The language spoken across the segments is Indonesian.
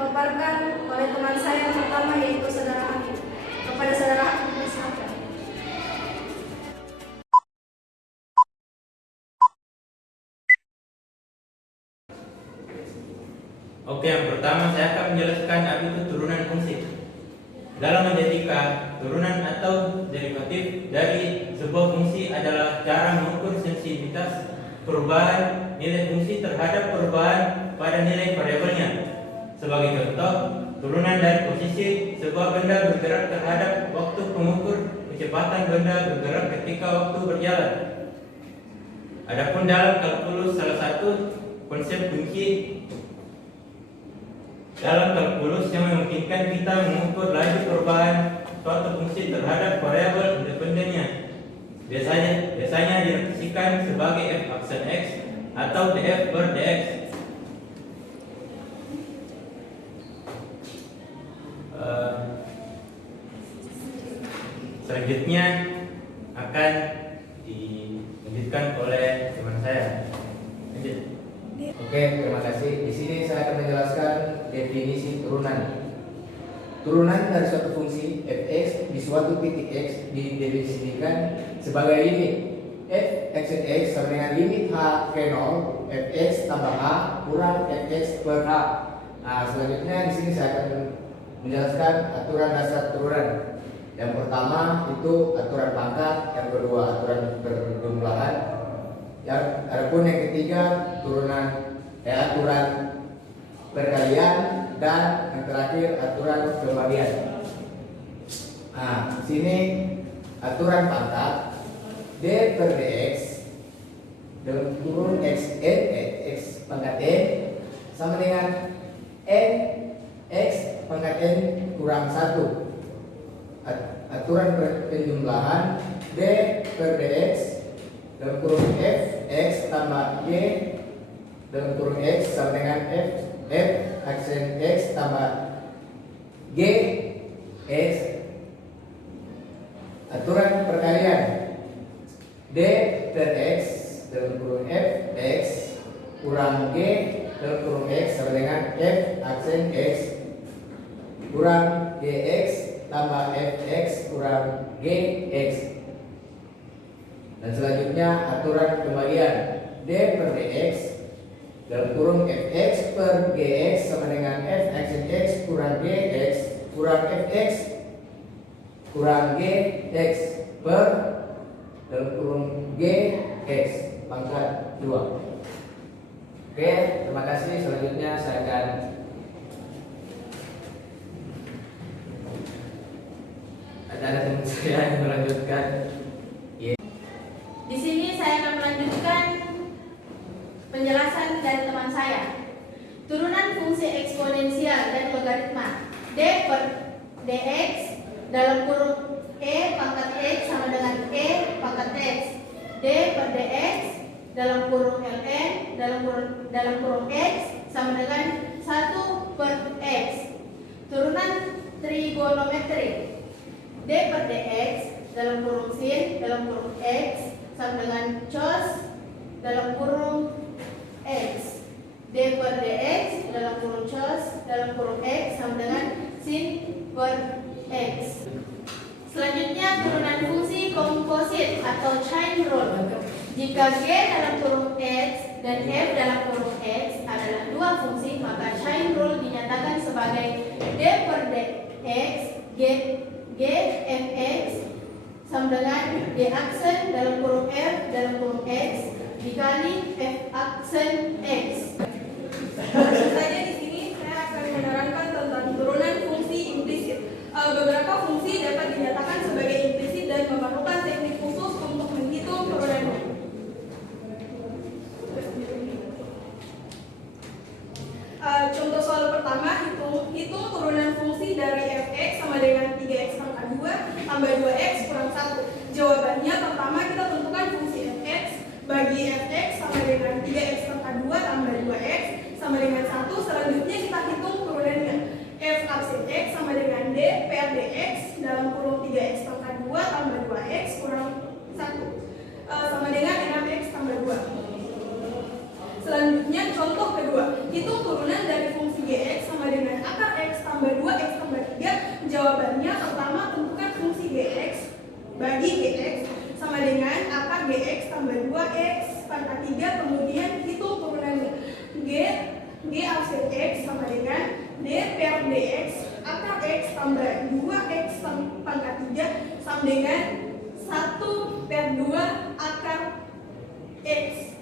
dipaparkan oleh teman saya yang pertama, yaitu saudara Hakim. Kepada saudara Hakim dipersilakan. Oke, yang pertama saya akan menjelaskan apa itu turunan fungsi. Dalam menjadikan turunan atau derivatif dari sebuah fungsi adalah cara mengukur sensitivitas perubahan nilai fungsi terhadap perubahan pada nilai variabelnya. Sebagai contoh, turunan dari posisi sebuah benda bergerak terhadap waktu pengukur kecepatan benda bergerak ketika waktu berjalan. Adapun dalam kalkulus, salah satu konsep kunci dalam kalkulus yang memungkinkan kita mengukur laju perubahan suatu fungsi terhadap variabel independennya biasanya dinotasikan sebagai f aksen x atau df per dx. Selanjutnya akan dilanjutkan oleh teman saya. Lanjut. Oke, terima kasih. Di sini saya akan menjelaskan definisi turunan. Turunan dari suatu fungsi fx di suatu titik x didefinisikan sebagai limit f x x sama dengan limit h ke 0 fx tambah h kurang fx per h. Nah, selanjutnya di sini saya akan menjelaskan aturan dasar turunan. Yang pertama itu aturan pangkat, yang kedua aturan perjumlahan, adapun yang ketiga aturan perkalian, dan yang terakhir aturan pembagian. Nah, sini aturan pangkat d per dx dalam kurung x pangkat n sama dengan n x pangkat n kurang 1. Aturan penjumlahan d per dx dalam kurung f x tambah y dalam kurung x sama dengan f aksen x tambah g x. Aturan perkalian d per x dalam kurung f x kurang g dalam kurung x sama dengan f aksen x kurang gx tambah fx kurang gx. Dan selanjutnya aturan pembagian d per dx dalam kurung fx per gx sama dengan f aksen x kurang gx kurang fx kurang gx per dalam kurung gx pangkat 2. Oke, terima kasih. Selanjutnya saya akan ada teman saya yang melanjutkan. Di sini saya akan melanjutkan penjelasan dari teman saya. Turunan fungsi eksponensial dan logaritma d per dx dalam kurung e pangkat x sama dengan e pangkat x, d per dx dalam kurung ln dalam kurung x sama dengan 1 per x. Turunan trigonometri d per dx dalam kurung sin dalam kurung x sama dengan cos dalam kurung x, d per dx dalam kurung cos dalam kurung x sama dengan sin per x. Selanjutnya turunan fungsi komposit atau chain rule. Jika g dalam kurung x dan f dalam kurung x adalah dua fungsi, maka chain rule dinyatakan sebagai d per dx g fx sama dengan d aksen dalam kurung f dalam kurung x dikali f aksen x. Langsung saja di sini saya akan menerangkan tentang turunan fungsi implisit. Beberapa fungsi dapat dinyatakan sebagai implisit dan memerlukan teknik khusus untuk menghitung turunannya. Contoh soal pertama, hitung turunan fungsi dari fx sama dengan 3x pangkat 2 tambah 2x kurang 1. Jawabannya pertama kita tentukan fungsi fx. Bagi fx sama dengan 3x pangkat 2 tambah 2x sama dengan 1. Selanjutnya kita hitung turunannya. F aksen x sama dengan d per dx dalam kurung 3x pangkat 2 tambah 2x kurang 1 sama dengan 6x tambah 2. Selanjutnya contoh kedua, hitung turunan dari fungsi gx sama dengan a X pangkat 3, kemudian hitung turunan G aksen X sama dengan D per DX akar X tambah 2X pangkat 3 sama dengan 1 per 2 akar X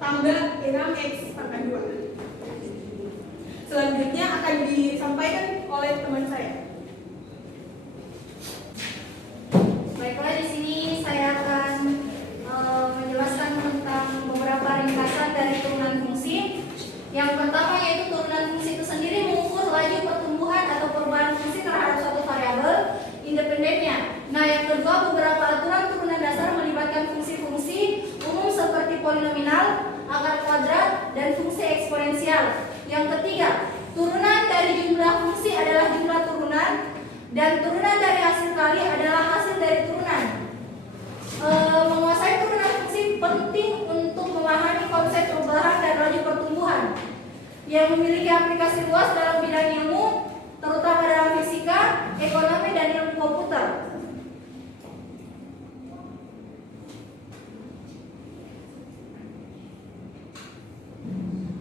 tambah 6X pangkat 2. Selanjutnya akan disampaikan oleh teman saya. Baiklah, di sini saya akan menjelaskan tentang beberapa ringkasan dari turunan fungsi. Yang pertama yaitu turunan fungsi itu sendiri mengukur laju pertumbuhan atau perubahan fungsi terhadap suatu variabel independennya. Nah, yang kedua, beberapa aturan turunan dasar melibatkan fungsi-fungsi umum seperti polinominal, akar kuadrat, dan fungsi eksponensial. Yang ketiga, turunan dari jumlah fungsi adalah jumlah turunan, dan turunan dari hasil kali adalah hasil dari turunan. Menguasai turunan fungsi penting untuk memahami konsep perubahan dan laju pertumbuhan yang memiliki aplikasi luas dalam bidang ilmu, terutama dalam fisika, ekonomi, dan ilmu komputer.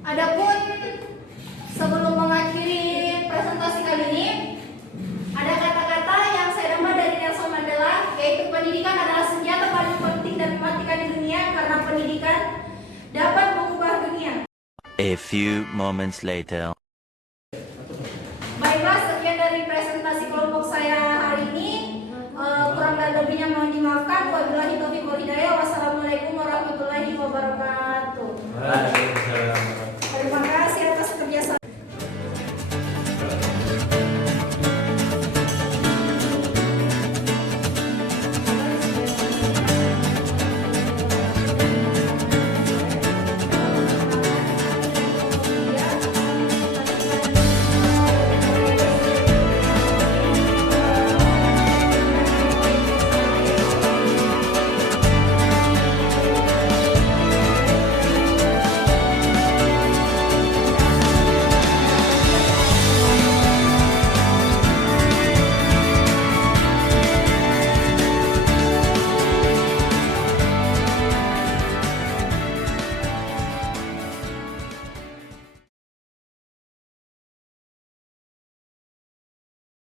Adapun sebelum mengakhiri presentasi kali ini, ada kata-kata yang saya dapat dari Nelson Mandela, yaitu pendidikan adalah senjata paling penting dan mematikan di dunia karena pendidikan dapat mengubah dunia. A few moments later.